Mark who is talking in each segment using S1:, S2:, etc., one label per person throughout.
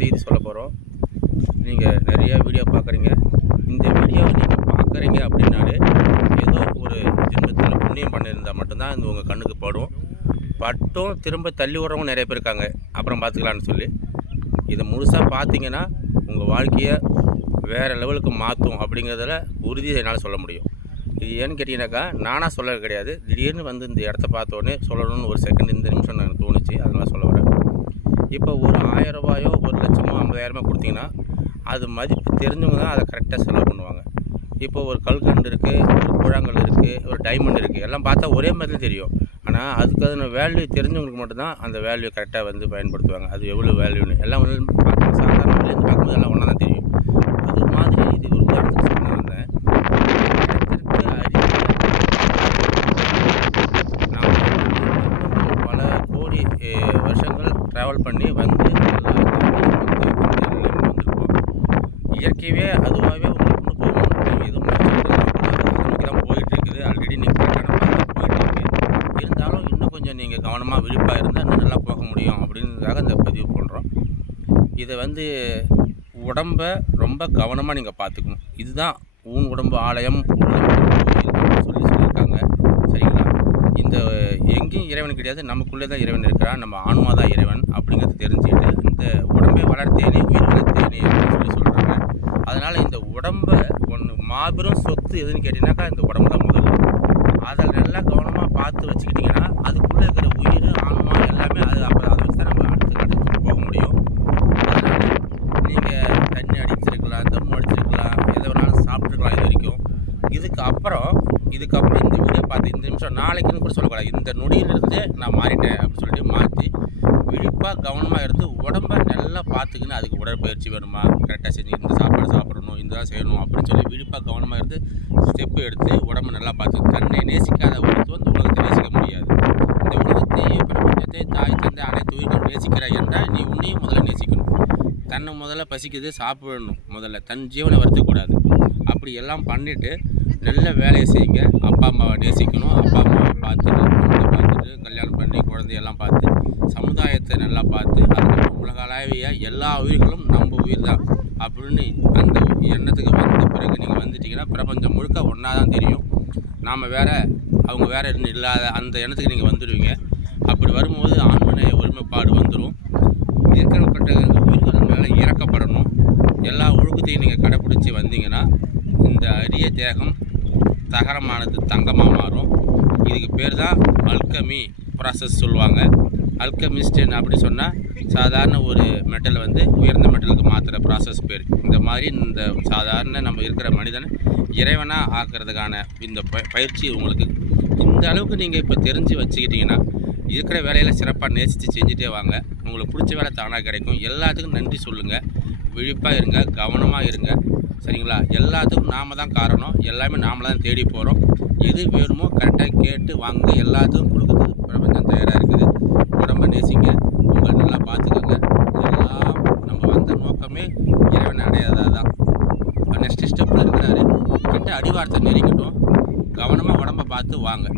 S1: செய்தி சொல்ல போகிறோம் நீங்கள் நிறையா வீடியோ பார்க்குறீங்க. இந்த வீடியோவை நீங்கள் பார்க்குறீங்க அப்படின்னாலே ஏதோ ஒரு ஜென்மத்தில் புண்ணியம் பண்ணியிருந்தால் மட்டும்தான் இந்த உங்கள் கண்ணுக்கு படும். பட்டும் திரும்ப தள்ளி விடுறவங்க நிறைய பேர் இருக்காங்க. அப்புறம் பார்த்துக்கலான்னு சொல்லி. இதை முழுசாக பார்த்தீங்கன்னா உங்கள் வாழ்க்கையை வேறு லெவலுக்கு மாற்றும் அப்படிங்கிறதுல உறுதியை என்னால் சொல்ல முடியும். இது ஏன்னு கேட்டிங்கனாக்கா நானாக சொல்ல கிடையாது. திடீர்னு வந்து இந்த இடத்த பார்த்தோன்னே சொல்லணும்னு ஒரு செகண்ட் இந்த நிமிஷம் எனக்கு தோணுச்சு. அதெல்லாம் சொல்ல வரேன். இப்போ ஒரு ஆயிரம் ரூபாயோ ஒரு லட்சமோ ஐம்பதாயிரமோ கொடுத்தீங்கன்னா அது மதிப்பு தெரிஞ்சவங்க தான் அதை கரெக்டாக செலவு பண்ணுவாங்க. இப்போ ஒரு கல்கண்டு இருக்குது ஒரு கூழாங்கல் இருக்குது ஒரு டைமண்ட் இருக்குது எல்லாம் பார்த்தா ஒரே மாதிரி தெரியும். ஆனால் அதுக்கு அதன வேல்யூ தெரிஞ்சவங்களுக்கு மட்டும்தான் அந்த வேல்யூ கரெக்டாக வந்து பயன்படுத்துவாங்க. அது எவ்வளோ வேல்யூன்னு எல்லாம் வந்து சாதாரண வேலையிலேருந்து பார்க்கும்போது எல்லாம் ஒன்றா தான் தெரியும் அது மாதிரி இது ஒரு உதாரணத்துக்கு சொன்ன வந்தேன் இடத்திற்கு அருகில் நாம் பல கோடி அஹ், வருஷங்கள் ட்ராவல் பண்ணி வந்து எல்லாம் இயற்கையவே அதுவாகவே உங்களுக்கு கொண்டு நீங்கள் எதுவும் நோக்கி தான் ஆல்ரெடி நீங்கள் போயிட்டு இருந்தாலும் இன்னும் கொஞ்சம் நீங்கள் கவனமாக விழிப்பாக இருந்தால் இன்னும் நல்லா போக முடியும் அப்படின்றதுக்காக இந்த பதிவு பண்ணுறோம் இதை வந்து உடம்ப ரொம்ப கவனமாக நீங்கள் பார்த்துக்கணும். இதுதான் ஊன் உடம்பு ஆலயம் சொல்லி சொல்லியிருக்காங்க. சரிங்களா? இந்த எங்கேயும் இறைவன் கிடையாது. நமக்குள்ளே தான் இறைவன் இருக்கிறான். நம்ம ஆன்மா தான் இறைவன் அப்படிங்கிறது தெரிஞ்சுக்கிட்டு இந்த உடம்பை வளர்த்தேனே உயிர் வளர்த்தேனே அப்படின்னு சொல்லி சொல்கிறாங்க அதனால் இந்த உடம்பை ஒன்று மாபெரும் சொத்து எதுன்னு கேட்டிங்கனாக்கா இந்த உடம்பு தான் முதல்ல. அதை நல்லா கவனமாக பார்த்து வச்சுக்கிட்டிங்கன்னா அதுக்குள்ளே இருக்கிற உயிர் ஆன்மா எல்லாமே அது அப்போ அதை வச்சு தான் நம்ம அடுத்த கட்டத்துக்கு போக முடியும். அதனால் நீங்கள் தண்ணி அடிச்சிருக்கலாம் தம் அடிச்சிருக்கலாம் எதை வேணாலும் சாப்பிட்ருக்கலாம் இது வரைக்கும். இதுக்கு அப்புறம் இதுக்கப்புறம் இந்த வீடியோ பார்த்து இந்த நிமிஷம் நாளைக்குன்னு கூட சொல்லக்கூடாது. இந்த நொடியிலிருந்து நான் மாறிட்டேன் அப்படின்னு சொல்லிட்டு மாற்றி விழிப்பாக கவனமாக இருந்து உடம்ப நல்லா பார்த்துக்கின்னு அதுக்கு உடற்பயிற்சி வேணுமா? கரெக்டாக செஞ்சு இந்த சாப்பாடு சாப்பிடணும் இந்த தான் செய்யணும் அப்படின்னு சொல்லி விழிப்பாக கவனமாக இருந்து ஸ்டெப்பு எடுத்து உடம்பை நல்லா பார்த்து தன்னை நேசிக்காத ஒருத்தர் இந்த உலகத்தை நேசிக்க முடியாது. இந்த உலகத்தை பிரபஞ்சத்தை தாய் தந்தை அனைத்து உயிர்களும் நேசிக்கிற என்றால் நீ உன்னையும் முதல்ல நேசிக்கணும். தன்னை முதல்ல பசிக்குது சாப்பிடணும் முதல்ல. தன் ஜீவனை வருத்தக்கூடாது. அப்படி எல்லாம் பண்ணிவிட்டு நல்ல வேலையை செய்யுங்க. அப்பா அம்மாவை நேசிக்கணும். அப்பா அம்மாவை பார்த்துட்டு குழந்தை பார்த்துட்டு கல்யாணம் பண்ணி குழந்தையெல்லாம் பார்த்து சமுதாயத்தை நல்லா பார்த்து அதுக்கப்புறம் உலகளாவிய எல்லா உயிர்களும் நம்ம உயிர் தான் அப்படின்னு அந்த எண்ணத்துக்கு வந்த பிறகு நீங்கள் வந்துட்டீங்கன்னா பிரபஞ்சம் முழுக்க ஒன்றா தான் தெரியும். நாம் வேற அவங்க வேறு இல்லாத அந்த எண்ணத்துக்கு நீங்கள் வந்துடுவீங்க. அப்படி வரும்போது ஆண்மனைய ஒருமைப்பாடு வந்துடும் ஏற்கனப்பட்ட உயிர்கள் மேலே இறக்கப்படணும். எல்லா ஒழுக்கத்தையும் நீங்கள் கடைப்பிடிச்சி வந்தீங்கன்னா இந்த அரிய தேகம் தகரமானது தங்கமாக மாறும். இதுக்கு பேர் தான் அல்கமி ப்ராசஸ் சொல்லுவாங்க. அல்கமிஸ்ட் அப்படி சொன்னால் சாதாரண ஒரு மெட்டலை வந்து உயர்ந்த மெட்டலுக்கு மாற்றுற ப்ராசஸ் பேர். இந்த மாதிரி இந்த சாதாரண நம்ம இருக்கிற மனிதனை இறைவனாக ஆக்கிறதுக்கான இந்த ப பயிற்சி உங்களுக்கு. இந்த அளவுக்கு நீங்கள் இப்போ தெரிஞ்சு வச்சுக்கிட்டிங்கன்னா இருக்கிற வேலையில் சிறப்பாக நேசித்து செஞ்சுட்டே வாங்க. உங்களுக்கு பிடிச்ச வேலை தானாக கிடைக்கும். எல்லாத்துக்கும் நன்றி சொல்லுங்கள் விழிப்பாக இருங்க. கவனமாக இருங்க. சரிங்களா? எல்லாத்துக்கும் நாம தான் காரணம். எல்லாமே நாம தான் தேடி போகிறோம் எது வேணுமோ கரெக்டாக கேட்டு வாங்க. எல்லாத்துக்கும் கொடுக்குறது பிரபஞ்சம் தயாராக இருக்குது. உடம்ப நேசிங்க. உங்களை நல்லா பார்த்துக்கோங்க. எல்லாம் நம்ம வந்த நோக்கமே இறைவன் அடையாதா தான். நெக்ஸ்ட் ஸ்டெப்பில் இருக்கிறாரு. கிட்ட அடிவாரத்தை நெருங்கிட்டோம். கவனமாக உடம்ப பார்த்து வாங்க.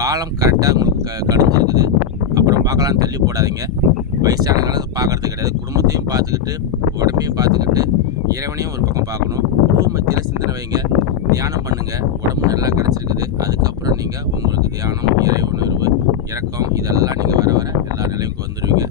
S1: காலம் கரெக்டாக உங்களுக்கு க கடிஞ்சிருக்குது அப்புறம் பார்க்கலான்னு தள்ளி போடாதீங்க. வயசான காலத்தை பார்க்கறது கிடையாது. குடும்பத்தையும் பார்த்துக்கிட்டு உடம்பையும் பார்த்துக்கிட்டு இறைவனையும் ஒரு பக்கம் பார்க்கணும். குடும்ப மத்தியில் சிந்தனை வைங்க. தியானம் பண்ணுங்கள் உடம்பு நல்லா கிடச்சிருக்குது. அதுக்கப்புறம் நீங்கள் உங்களுக்கு தியானம் இறை உணர்வு இறக்கம் இதெல்லாம் நீங்கள் வர வர எல்லா நிலைமைக்கு வந்துடுவீங்க